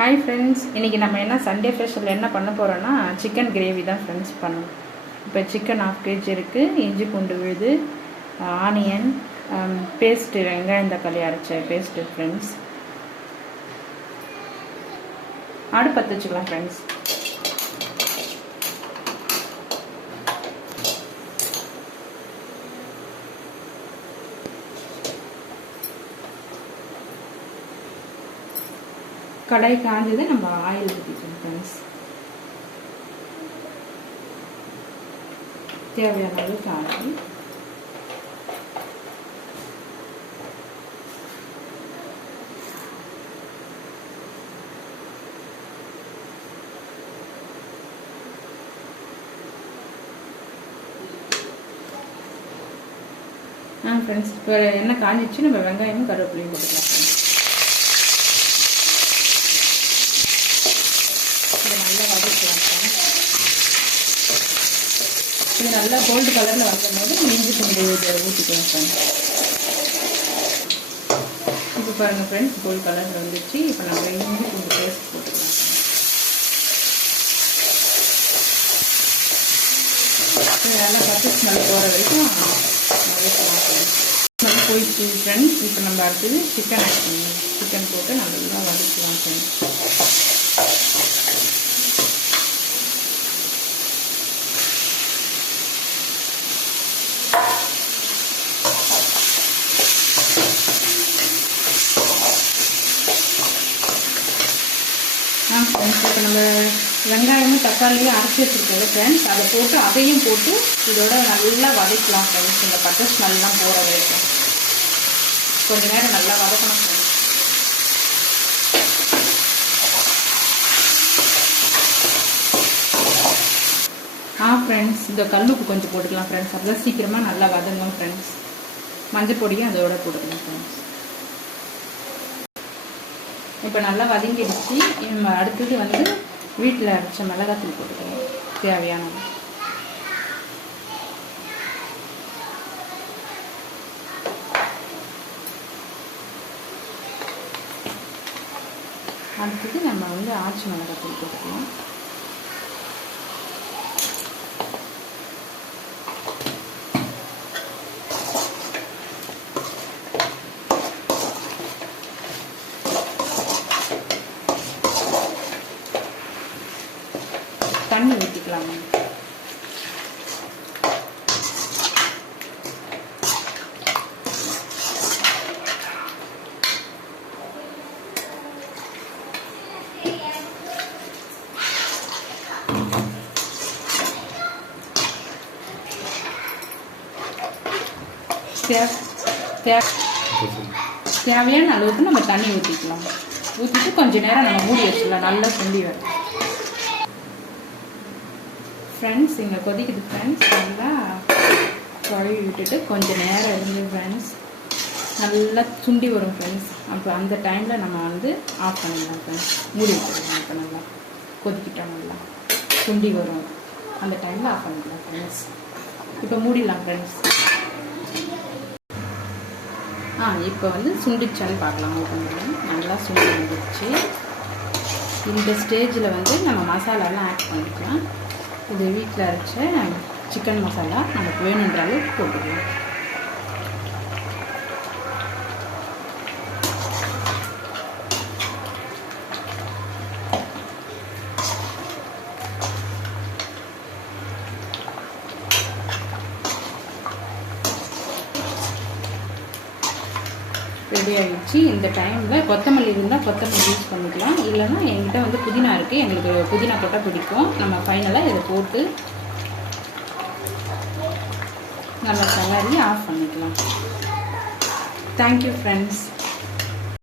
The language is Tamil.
ஹாய் ஃப்ரெண்ட்ஸ், இன்றைக்கி நம்ம என்ன சண்டே ஸ்பெஷல் என்ன பண்ண போகிறோன்னா சிக்கன் கிரேவி தான் ஃப்ரெண்ட்ஸ் பண்ணணும். இப்போ சிக்கன் 1/2 kg இருக்குது, இஞ்சி பூண்டு விழுது, ஆனியன் பேஸ்ட்டு, வெங்காயம் தக்காளி அரைச்ச பேஸ்ட்டு ஃப்ரெண்ட்ஸ். அடுப்பு பற்ற வச்சுக்கலாம் ஃப்ரெண்ட்ஸ். கடாய் காஞ்சது, நம்ம ஆயில் ஊற்றிக்கலாம் ஃப்ரெண்ட்ஸ். தேவையான அளவுக்கு ஆயில். ஃப்ரெண்ட்ஸ், இப்போ எண்ணெய் காஞ்சிச்சு, நம்ம வெங்காயமும் கருவேப்பிலையும் போட்டுக்கலாம் ஃப்ரெண்ட்ஸ். நல்லா வதக்கலாம் ஃப்ரெண்ட்ஸ். இது நல்லா கோல்டு கலரில் வதக்கும்போது நம்ம இஞ்சி பூண்டு ஊற்றிக்கலாம் ஃப்ரெண்ட்ஸ். இப்போ பாருங்கள் ஃப்ரெண்ட்ஸ், கோல்டு கலரில் வந்துச்சு. இப்போ நம்ம இஞ்சி பூண்டு பேஸ்ட் போட்டுக்கலாம். நல்லா பச்சை ஸ்மெல் போகிற வரைக்கும் வதக்கலாம் ஃப்ரெண்ட்ஸ். நல்லா போயிடுச்சு ஃப்ரெண்ட்ஸ். இப்போ நம்ம அடுத்தது சிக்கன் ஆட் பண்ணி சிக்கன் போட்டு நல்லா வதக்கலாம் ஃப்ரெண்ட்ஸ். ஃப்ரெண்ட்ஸ், இப்போ நம்ம வெங்காயமும் தக்காளியும் அரைச்சி வச்சுருக்கோம் ஃப்ரெண்ட்ஸ், அதை போட்டு அதையும் போட்டு இதோட நல்லா வதக்கலாம் ஃப்ரெண்ட்ஸ். இந்த பச்சை ஸ்மெல்லாம் போகிற வரைக்கும் கொஞ்சம் நேரம் நல்லா வதக்கணும் ஃப்ரெண்ட்ஸ். ஃப்ரெண்ட்ஸ், இந்த கல்லுப்பு கொஞ்சம் போட்டுக்கலாம் ஃப்ரெண்ட்ஸ். அப்போதான் சீக்கிரமாக நல்லா வதங்கும் ஃப்ரெண்ட்ஸ். மஞ்சள் பொடியும் அதோட போட்டுக்கலாம் ஃப்ரெண்ட்ஸ். இப்போ நல்லா வதங்கிடுச்சு. நம்ம அடுத்தது வந்து வீட்டில் அரைச்ச மிளகாத்தூள் போட்டுக்கலாம் தேவையானது. அடுத்தது நம்ம வந்து ஆச்சி மிளகாத்தூள் போட்டுக்கலாம். தண்ணி ஊற்றிக்கலாம். தேவையான அளவுக்கு நம்ம தண்ணி ஊற்றிக்கலாம். ஊற்றிட்டு கொஞ்சம் நேரம் நம்ம மூடி வச்சிடலாம். நல்லா சுண்டி வரும் ஃப்ரெண்ட்ஸ். இங்கே கொதிக்குது ஃப்ரெண்ட்ஸ். நல்லா கழுவி விட்டுட்டு கொஞ்சம் நேரம் இருந்து ஃப்ரெண்ட்ஸ் நல்லா சுண்டி வரும் ஃப்ரெண்ட்ஸ். அப்போ அந்த டைமில் நம்ம வந்து ஆஃப் பண்ணிடலாம் ஃப்ரெண்ட்ஸ். மூடி வச்சிடலாம். இப்போ நல்லா கொதிக்கிட்டோம், நல்லா சுண்டி வரும். அந்த டைமில் ஆஃப் பண்ணிடலாம் ஃப்ரெண்ட்ஸ். இப்போ மூடிடலாம் ஃப்ரெண்ட்ஸ். இப்போ வந்து சுண்டிச்சான்னு பார்க்கலாம். ஓப்பன் பண்ணி நல்லா சுண்டி வந்துடுச்சு. இந்த ஸ்டேஜில் வந்து நம்ம மசாலாலாம் ஆட் பண்ணிக்கலாம். இது வீட்டில் அரைச்ச சிக்கன் மசாலா நமக்கு வேணுன்ற அளவுக்கு போட்டுக்கலாம். ரெடி ஆகிடுச்சு. இந்த டைமில் கொத்தமல்லி இருந்தால் கொத்தமல்லி யூஸ் பண்ணிக்கலாம். இல்லைன்னா எங்கிட்ட வந்து புதினா இருக்குது. எங்களுக்கு புதினா போட்டால் பிடிக்கும். நம்ம ஃபைனலாக இதை போட்டு நல்லா கலரி ஆஃப் பண்ணிக்கலாம். Thank you friends.